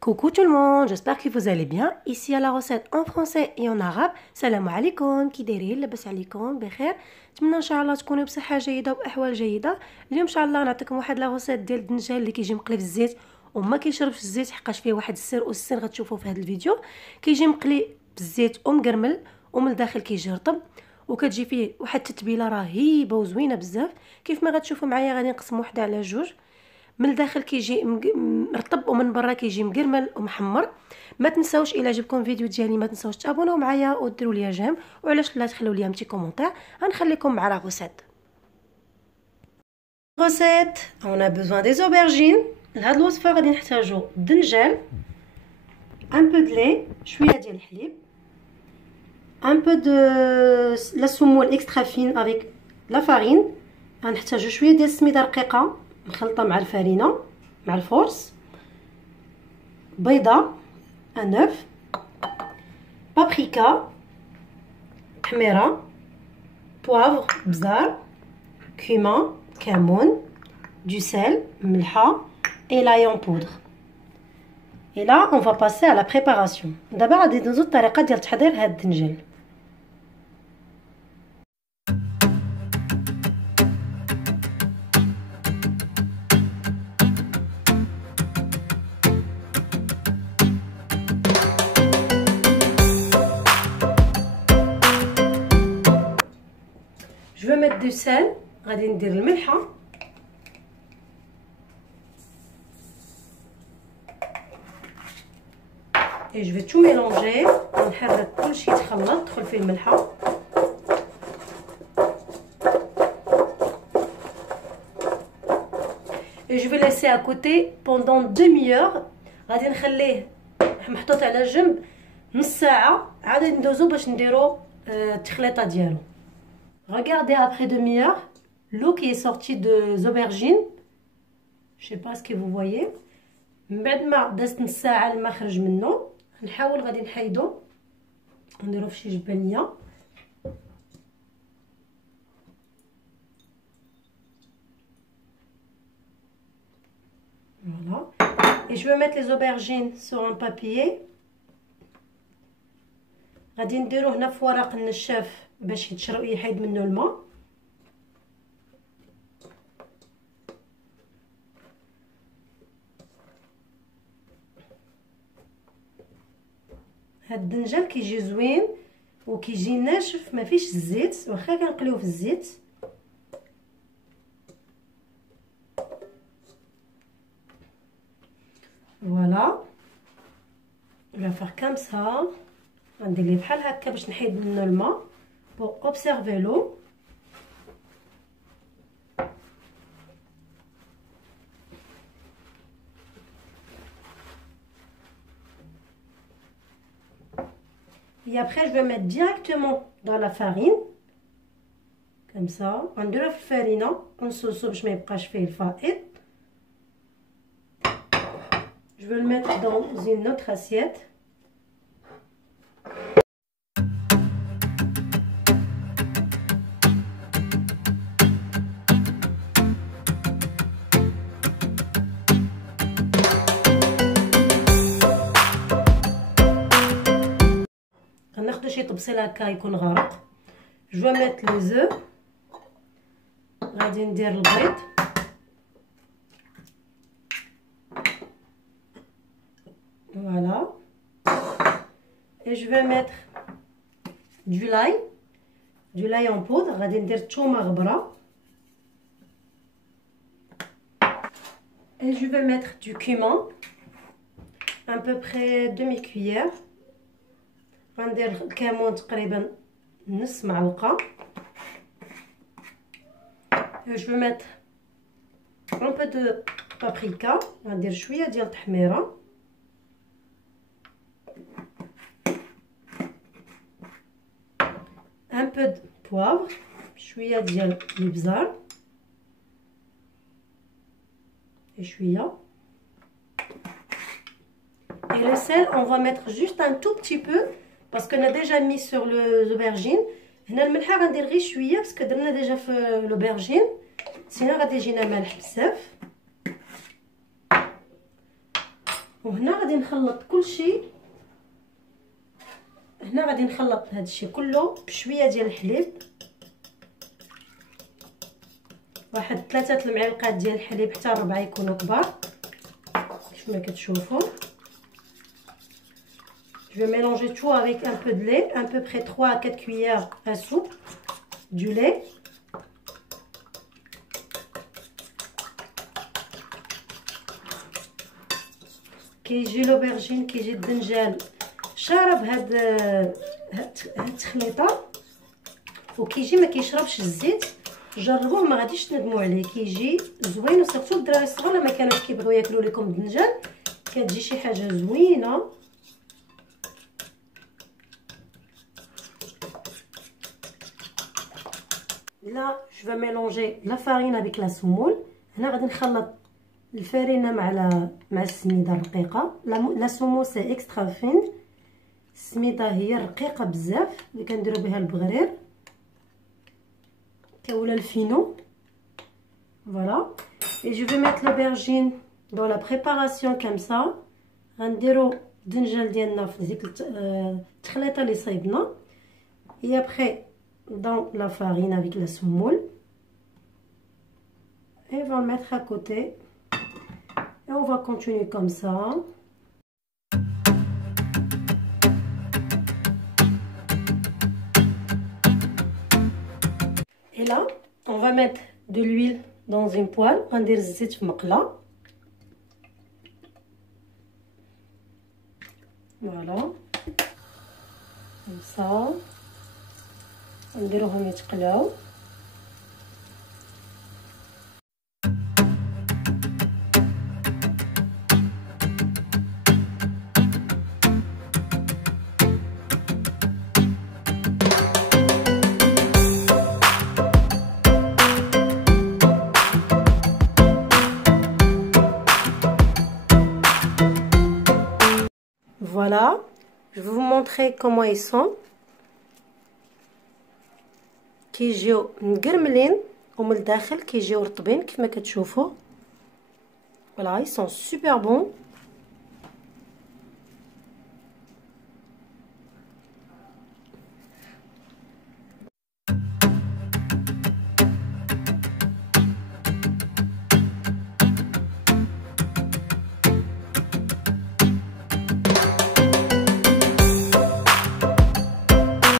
Coucou tout le monde, j'espère que vous allez bien. Ici à la recette en français et en arabe. Salam alaikum, كي دايرين لاباس عليكم بخير. نتمنى ان شاء الله تكونوا بصحه جيده وباحوال جيده. اليوم ان شاء الله نعطيكم واحد لا ريسيت ديال الدنجال اللي كيجي مقلي في الزيت وما كيشربش الزيت، حقاش فيه واحد السر، والسر غتشوفوه في هذا الفيديو. كيجي مقلي بالزيت ومقرمل ومن الداخل كيجي رطب، وكتجي فيه واحد التتبيله رهيبه وزوينه بزاف. كيف ما غتشوفوا معايا غادي نقسم وحده على جوج. من الداخل كيجي مرطب ومن برا كيجي مقرمل ومحمر. ما تنساوش الا عجبكم الفيديو ديالي ما تنساوش تابوناو معايا وديروا لي جيم، وعلاش لا تخليو لي بتي كومونتير. غنخليكم مع لا غوسيت. غوسيت on a besoin des aubergines. لهاد الوصفه غادي نحتاجو الدنجال، ان بو د لي، شويه ديال الحليب، ان بو دو لا سمول اكسترا فين افيك لا فارين. غنحتاجو شويه ديال السميده رقيقه مخلطه مع الفرينه مع الفورس، بيضه، ان اوف، بابريكا، تحميره، بوافغ، بزار، كيمان، كمون، du sel، ملحه، et l'ail en poudre. Et là on va passer à la préparation. دابا غادي ندوزو الطريقه ديال تحضير هاد الدنجال. Je vais mettre du sel. غادي ندير الملحه، et je vais tout mélanger. نحرك كلشي يتخلط، تدخل فيه الملحه. et je vais laisser à côté pendant demi-heure. غادي نخليه محطوط على جنب نص ساعه، عاد ندوزو باش نديرو التخليطه ديالو. Regardez après demi-heure l'eau qui est sortie des aubergines. Je sais pas ce que vous voyez. من بعد ما دازت نص ساعه الماء خرج منه، نحاول غادي نحيدو نديرو في شي جبانيه. Voilà. Et je vais mettre les aubergines sur un papier. غادي نديرو هنا في ورق النشاف باش يحيد منه الماء. هاد الدنجال كيجي زوين وكيجي ناشف، ما فيش الزيت، واخا كنقليوه في الزيت. فوالا on va faire comme ça. غندير ليه بحال هكا باش نحيد منه الماء pour observer l'eau. Et après je vais mettre directement dans la farine comme ça. غنديرها في الفرينه ونصوصو باش ما يبقاش فيه الفائض. Je vais le mettre dans une autre assiette. غناخدو شي طبسيل هكا يكون غارق. جو ميت لي زو. غادي ندير البيض، voilà, et je vais mettre du l'ail en poudre. غادي ندير الثومه غبره، et je vais mettre du cumin, à peu près demi cuillère. غندير الكمون تقريبا نص معلقه. je vais mettre un peu de paprika. غندير شويه ديال التحميره، un peu de poivre، شويه ديال البزار، et شويه. et le sel on va mettre juste un tout petit peu parce qu'on a déjà mis sur les aubergines. هنا الملحه غندير غير شويه باسكو درنا ديجا في لوبرجين، سينا غادي يجينا مالح بزاف. وهنا غادي نخلط كلشي. هنا غادي نخلط هادشي كله بشويه ديال الحليب، واحد 3 المعالق ديال الحليب حتى 4 يكونوا كبار كيف ما كتشوفوا. Je vais mélanger tout avec un peu de lait, à peu près 3 à 4 cuillères à soupe du lait. كيجي لوبرجين كيجي الدنجال شارب هاد التخليطه وكيجي ما كيشربش الزيت. جربوه ما غاديش تندموا عليه، كيجي زوين. وصيفطوا الدراري الصغار لما كانوا كيبغيو ياكلوا لكم الدنجال كتجي شي حاجه زوينه. Là, je vais mélanger la farine avec la semoule. هنا غادي نخلط الفرينه مع السميده الرقيقه. لا سومو سي اكسترا فين. السميده هي رقيقه بزاف اللي كنديروا بها البغرير ولا الفينو. فوالا. et je vais mettre l'aubergine dans la préparation comme ça. غنديروا الدنجال ديالنا في ديك التخليطه اللي صايبنا. et après dans la farine avec la semoule et on va le mettre à côté et on va continuer comme ça. Et là on va mettre de l'huile dans une poêle. غندير الزيت في مقله. voilà comme ça. نديروهم يتقلاو. Voilà, je vais vous montrer comment ils sont. كيجيو مقرملين ومن الداخل كيجيو رطبين كيف ما كتشوفوا. Voilà, ils sont super bons.